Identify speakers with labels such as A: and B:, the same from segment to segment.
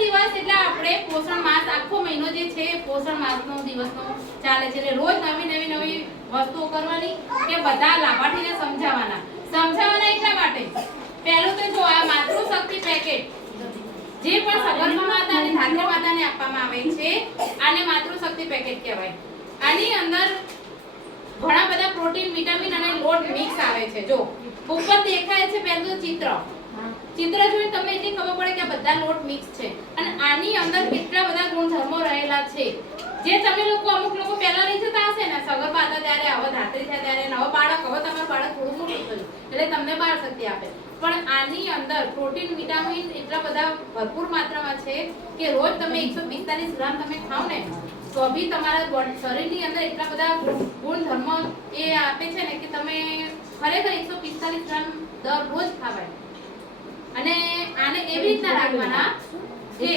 A: દિવસ એટલે આપણે પોષણ માસ આખો મહિનો જે છે પોષણ માસનો દિવસનો ચાલે છે. એટલે રોજ નવી નવી નવી વસ્તુઓ કરવાની કે બધા લાભાર્થીને સમજાવવાના. સમજાવવાના એટલા માટે. પહેલું તો જો આ માતૃશક્તિ પેકેટ જે પણ સગર્ભા માતા અને ધાત્રી માતાને આપવામાં આવે છે, આને માતૃશક્તિ પેકેટ કહેવાય. આની અંદર ઘણા બધા પ્રોટીન વિટામિન અને લોટ મિક્સ આવે છે. જો ઉપર દેખાય છે પહેલું ચિત્ર. ચિત્ર જોઈને તમને એટલી ખબર પડે કે બધા લોટ મિક્સ છે અને આની અંદર કેટલા બધા ગુણધર્મો રહેલા છે? જે તમે લોકો અમુક લોકો પહેલા લઈ જતા હશે ને, સગર પાતા ત્યારે હવે ધાત્રી થયા ત્યારે નવો બાળક, હવે તમારું બાળક થોડું મોટું થયું, એટલે તમને બાળ શક્તિ આપે. પણ આની અંદર પ્રોટીન વિટામિન એટલા બધા ભરપૂર માત્રામાં છે કે રોજ તમે 145 ગ્રામ તમે ખાવ ને, તો બી તમારા શરીરની અંદર એટલા બધા ગુણ- ગુણધર્મો એ આપે છે ને કે તમે ખરેખર 145 ગ્રામ દરરોજ ખાવાય. અને આને એવી રીતના રાખવાના કે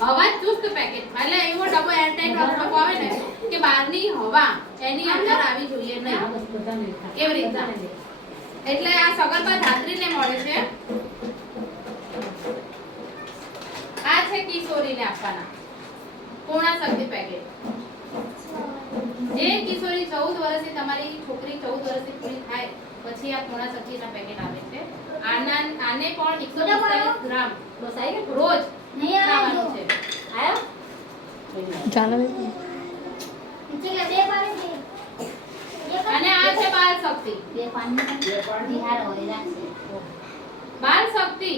A: હવા ચુસ્ત પેકેટ એટલે એવો ડબ્બો એરટાઈટ ડબ્બો આવે ને કે બહારની હવા એની અંદર આવી જોઈએ નહીં. કેવી રીતના? એટલે આ સગર્ભા ધાત્રીને મળે છે. આ છે કિશોરીને આપવાના. પૂર્ણ શક્તિ પેકેટ જે કિશોરી 14 વર્ષે તમારી છોકરી 14 વર્ષે પૂરી થાય પછી આ પૂર્ણા શક્તિના પેકેટ આવે છે. આના આને પણ 145 ગ્રામ રોજ ખાવાનું છે. અને આ છે. બાલ શક્તિ. બાલ શક્તિ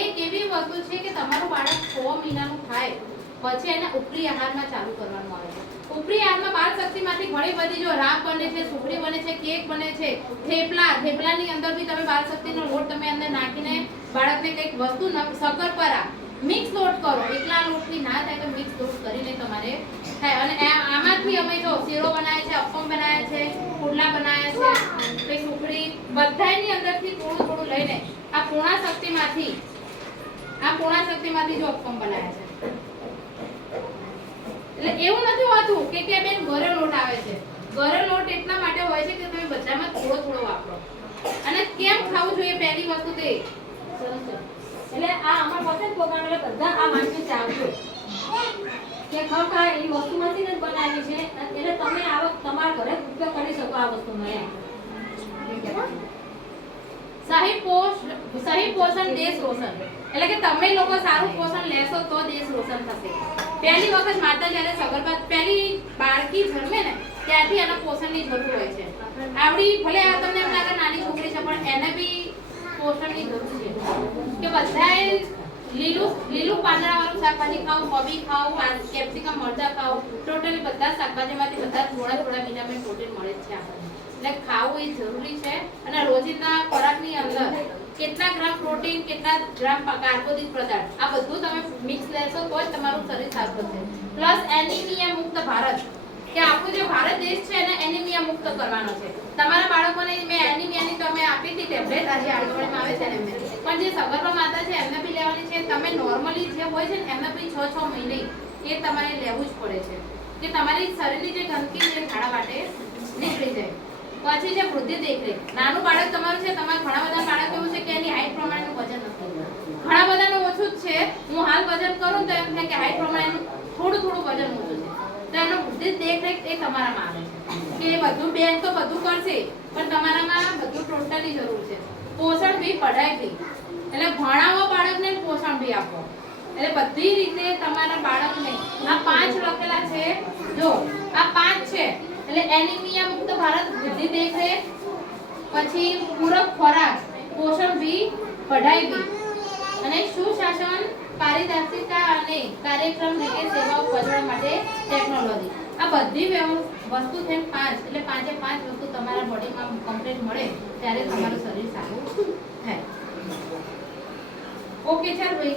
A: એક એવી વસ્તુ છે કે તમારું બાળક 6 મહિનાનું થાય પછી એને ઉપરી આહારમાં ચાલુ કરવાનું આવે છે ઉપરી આહારમાં બાલ શક્તિમાંથી ઘણી બધી જો રાબ બને છે, સુખડી બને છે, કેક બને છે, થેપલા, થેપલાની અંદર બી તમે બાળ શક્તિનો લોટ તમે અંદર નાખીને બાળકને કંઈક વસ્તુ શક્કરપારા મિક્સ લોટ કરો, એકલા લોટથી ના થાય તો મિક્સ લોટ કરીને તમારે થાય. અને આમાંથી અમે જો શીરો બનાવ્યા છે અપમ બનાવ્યા છે, પુડલા બનાવ્યા છે, પછી સુખડી બધાની અંદરથી થોડું થોડું લઈને આ પૂર્ણા શક્તિમાંથી આ પૂર્ણા શક્તિમાંથી જો અપમ બનાવ્યા છે. એટલે એવું નથી હોતું કે કે બેન ઘરે નોટ આવે છે. ઘરે નોટ એટલા માટે હોય છે કે તમે બધામાં થોડો થોડો વાપરો. અને કેમ ખાવું જોઈએ પહેલી વસ્તુ તે
B: એટલે આ અમાર પાસે જ પોતાનો એટલે બધા આ માનવી ચાવજો કે ખરેખર એ વસ્તુમાંથી જ બનાવી છે. એટલે તમે આવો તમારા ઘરે ઉપયોગ કરી શકો આ વસ્તુનો એમ.
A: સહી પોષ સહી પોષણ દેશ રોશન એટલે કે તમે લોકો સારું પોષણ લેશો તો દેશ રોશન થશે. પહેલી વખત માતા જ્યારે સગર્ભા, પહેલી બાળકી જન્મે ને, ત્યારથી એના પોષણની જરૂર હોય છે. આવડી, ભલે આ તમને એમ લાગે નાની છોકરી છે, પણ એને બી પોષણની જરૂર છે. કે બધાએ લીલું લીલું પાંદડાવાળું શાકભાજી ખાઓ, કોબી ખાઓ કેપ્સિકમ મરચાં ખાઓ. ટોટલી બધા શાકભાજીમાંથી બધા થોડા થોડા વિટામિન પ્રોટીન મળે છે એટલે ખાવું એ જરૂરી છે. અને રોજિંદા ખોરાકની અંદર કેટલા ગ્રામ પ્રોટીન કેટલા ગ્રામ કાર્બોદિત પદાર્થ, આ બધું તમે મિક્સ લેશો તો જ તમારું શરીર સારું થશે. પ્લસ એનિમિયા મુક્ત ભારત. કે આપણું જે ભારત દેશ છે એને એનિમિયા મુક્ત કરવાનો છે. તમારા બાળકોને મેં એનિમિયાની તો અમે આપી હતી ટેબ્લેટ આજે આંગણવાડીમાં આવે છે ને પણ જે સગર્ભા માતા છે, એમને બી લેવાની છે. તમે નોર્મલી જે હોય છે ને, એમને બી છ છ મહિને એ તમારે લેવું જ પડે છે. કે તમારી શરીરની જે ગંદકી છે ખાડા માટે નીકળી જાય. પછી છે વૃદ્ધિ દેખરેખ. નાનું બાળક તમારું છે, તમારે ઘણા બધા બાળક એવું છે કે એની હાઈટ પ્રમાણેનું વજન નથી. ઘણા બધાનું ઓછું જ છે. હું હાલ વજન કરું તો એમ કે હાઈટ પ્રમાણેનું થોડું થોડું વજન ઓછું છે. વૃદ્ધિ દેખરેખ એ તમારામાં આવે છે. કે બધું બેન તો બધું કરશે, પણ તમારામાં બધું ટોટલી જરૂર છે. પોષણ બી પઢાઈ બી. એટલે ભણાવો બાળકને પોષણ બી આપો. એટલે બધી રીતે તમારા બાળકને, આ પાંચ લખેલા છે, જો, આ પાંચ છે, એટલે એનિમિયા મુક્ત ભારત વૃદ્ધિ દેખરેખ, પછી પૂરક ખોરાક, પોષણ બી પઢાઈ બી. અને સુશાસન પારદર્શિતા અને કાર્યક્રમ રીતે સેવાઓ પહોંચવા માટે ટેકનોલોજી. આ બધી વસ્તુ છે પાંચ, એટલે પાંચે પાંચ વસ્તુ તમારા બોડીમાં કમ્પ્લીટ મળે, ત્યારે તમારું શરીર સારું થાય. ઓકે ચાલ ભાઈ.